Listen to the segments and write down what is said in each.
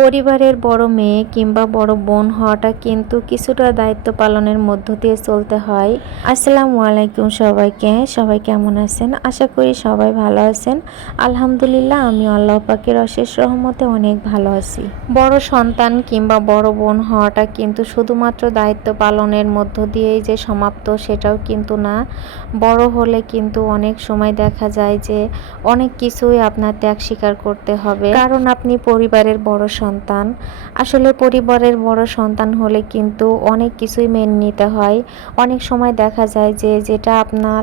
পরিবারের বড় মেয়ে কিংবা বড় বোন হওয়াটা কিন্তু কিছুটা দায়িত্ব পালনের মধ্য দিয়ে চলতে হয়। আসসালামু আলাইকুম সবাইকে। সবাই কেমন আছেন? আশা করি সবাই ভালো আছেন। আলহামদুলিল্লাহ আমি আল্লাহ পাকের অশেষ রহমতে অনেক ভালো আছি। বড় সন্তান কিংবা বড় বোন হওয়াটা কিন্তু শুধুমাত্র দায়িত্ব পালনের মধ্য দিয়েই যে সমাপ্ত সেটাও কিন্তু না। বড় হলে কিন্তু অনেক সময় দেখা যায় যে অনেক কিছুই আপনার ত্যাগ স্বীকার করতে হবে। কারণ আপনি পরিবারের বড় সন্তান। আসলে পরিবারের বড় সন্তান হলে কিন্তু অনেক কিছুই মেনে নিতে হয়। অনেক সময় দেখা যায় যে, যেটা আপনার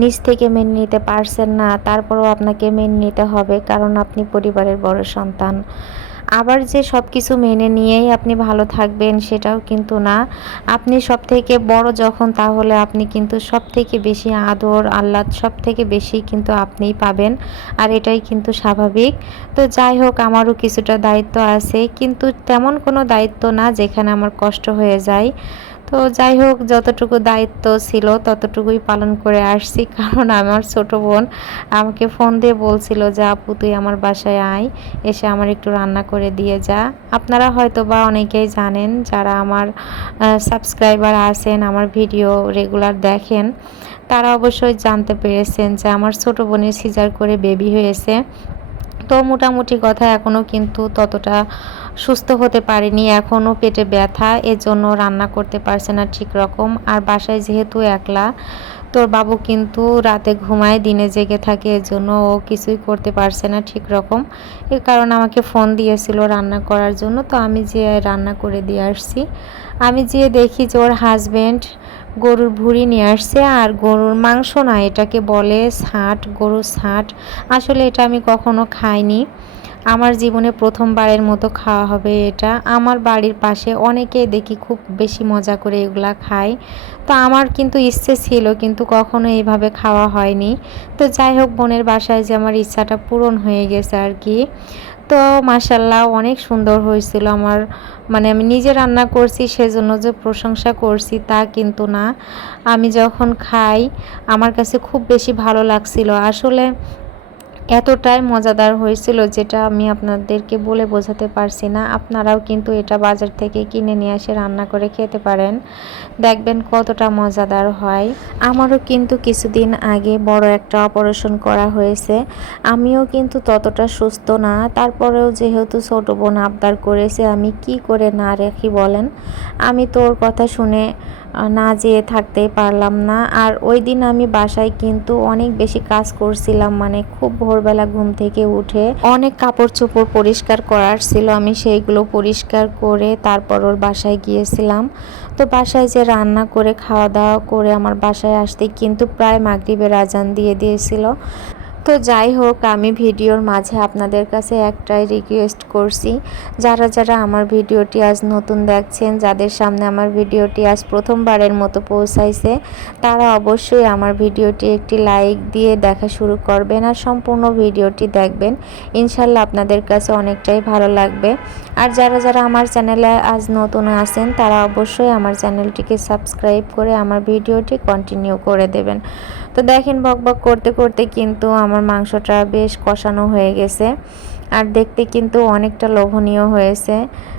নিজ থেকে মেনে নিতে পারছেন না, তারপরেও আপনাকে মেনে নিতে হবে কারণ আপনি পরিবারের বড় সন্তান। আবার যে সব কিছু মেনে নিয়েই আপনি ভালো থাকবেন সেটাও কিন্তু না। আপনি সব থেকে বড় যখন তাহলে আপনি কিন্তু সব থেকে বেশি আদর, আহ্লাদ সব থেকে বেশি কিন্তু আপনিই পাবেন আর এটাই কিন্তু স্বাভাবিক। তো যাই হোক, আমারও কিছুটা দায়িত্ব আছে, কিন্তু তেমন কোনো দায়িত্ব না যেখানে আমার কষ্ট হয়ে যায়। তো যাই হোক, যতটুকু দায়িত্ব ছিল ততটুকুই পালন করে আসছি। কারণ আমার ছোট বোন আমাকে ফোন দিয়ে বলছিল যে, আপু, তুই আমার বাসায় আয়, এসে আমার একটু রান্না করে দিয়ে যা। আপনারা হয়তো বা অনেকেই জানেন যারা আমার সাবস্ক্রাইবার আছেন, আমার ভিডিও রেগুলার দেখেন, তারা অবশ্যই জানতে পেরেছেন যে আমার ছোট বোনের সিজার করে বেবি হয়েছে। তো মোটামুটি কথা এখনও কিন্তু ততটা সুস্থ হতে পারেনি। এখনও পেটে ব্যথা, এজন্য রান্না করতে পারছে না ঠিক রকম। আর বাসায় যেহেতু একলা তোর বাবু কিন্তু রাতে ঘুমায়, দিনে জেগে থাকে, এজন্য ও কিছুই করতে পারছে না ঠিক রকম। এ কারণ আমাকে ফোন দিয়েছিল রান্না করার জন্য, তো আমি যে রান্না করে দিয়ে আসছি। আমি যেয়ে দেখি যে ওর হাজব্যান্ড গরুর ভুঁড়ি নিয়ে আসছে, আর গরুর মাংস না, এটাকে বলে ছাট, গরুর ছাট। আসলে এটা আমি কখনো খাইনি। আমার জীবনে প্রথমবারের মতো খাওয়া হবে এটা। আমার বাড়ির পাশে অনেকেই দেখি খুব বেশি মজা করে এগুলা খায়। তো আমার কিন্তু ইচ্ছে ছিল, কিন্তু কখনো এইভাবে খাওয়া হয়নি। তো যাই হোক, বোনের বাসায় যে আমার ইচ্ছাটা পূরণ হয়ে গেছে আর কি। তো মাসাল্লাহ অনেক সুন্দর হয়েছিল আমার। মানে আমি নিজে রান্না করছি, সেজন্য যে প্রশংসা করছি তা কিন্তু না। আমি যখন খাই, আমার কাছে খুব বেশি ভালো লাগছিল। আসলে এতটাই মজাদার হয়েছিল যেটা আমি আপনাদেরকে বলে বোঝাতে পারছি না। আপনারাও কিন্তু এটা বাজার থেকে কিনে নিয়ে এসে রান্না করে খেতে পারেন। দেখবেন কতটা মজাদার হয়। আমারও কিন্তু কিছুদিন আগে বড় একটা অপারেশন করা হয়েছে। আমিও কিন্তু ততটা সুস্থ না। তারপরেও যেহেতু ছোট বোন আবদার করেছে, আমি কি করে না রাখি বলেন? আমি তোর কথা শুনে না যেয়ে থাকতে পারলাম না। আর ওই দিন আমি বাসায় কিন্তু অনেক বেশি কাজ করছিলাম মানে খুব ভোরবেলা ঘুম থেকে উঠে অনেক কাপড় চোপড় পরিষ্কার করার ছিল আমি, সেইগুলো পরিষ্কার করে তারপর ওর বাসায় গিয়েছিলাম। তো বাসায় যে রান্না করে, খাওয়া দাওয়া করে আমার বাসায় আসতে কিন্তু প্রায় মাগরিবের আজান দিয়ে দিয়েছিল। তো যাই হোক, আমি ভিডিওর মাঝে আপনাদের কাছে একটাই রিকোয়েস্ট করছি। যারা যারা আমার ভিডিওটি আজ নতুন দেখছেন, যাদের সামনে আমার ভিডিওটি আজ প্রথমবারের মতো পৌঁছাইছে, তারা অবশ্যই আমার ভিডিওটি একটি লাইক দিয়ে দেখা শুরু করবেন আর সম্পূর্ণ ভিডিওটি দেখবেন। ইনশাল্লাহ আপনাদের কাছে অনেকটাই ভালো লাগবে। আর যারা যারা আমার চ্যানেলে আজ নতুন আছেন, তারা অবশ্যই আমার চ্যানেলটিকে সাবস্ক্রাইব করে আমার ভিডিওটি কন্টিনিউ করে দেবেন। তো দেখেন বক বক করতে করতে কিন্তু আমার মাংসটা বেশ কষানো হয়ে গেছে। আর দেখতে কিন্তু অনেকটা লোভনীয় হয়েছে।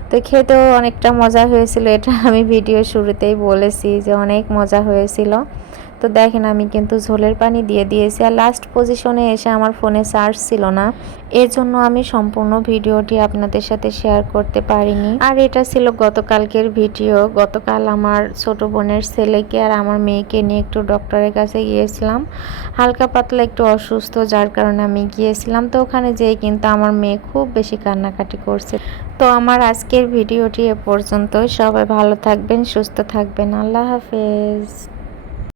তো খেতেও অনেকটা মজা হয়েছিল, এটা আমি ভিডিও শুরুতেই বলেছি যে অনেক মজা হয়েছিল। তো দেখেন, আমি কিন্তু ঝোলের পানি দিয়ে দিয়েছি আর লাস্ট পজিশনে এসে আমার ফোনে চার্জ ছিল না। এর জন্য আমি সম্পূর্ণ ভিডিওটি আপনাদের সাথে শেয়ার করতে পারিনি। আর এটা ছিল গতকালকের ভিডিও। গতকাল আমার ছোট বোনের ছেলেকে আর আমার মেয়েকে নিয়ে একটু ডক্টরের কাছে গিয়েছিলাম। হালকা পাতলা একটু অসুস্থ, যার কারণে আমি গিয়েছিলাম। তো ওখানে যেয়ে কিন্তু আমার মেয়ে খুব বেশি কান্নাকাটি করছে। তো আমার আজকের ভিডিওটি এ পর্যন্ত সবাই ভালো থাকবেন, সুস্থ থাকবেন। আল্লাহ হাফেজ।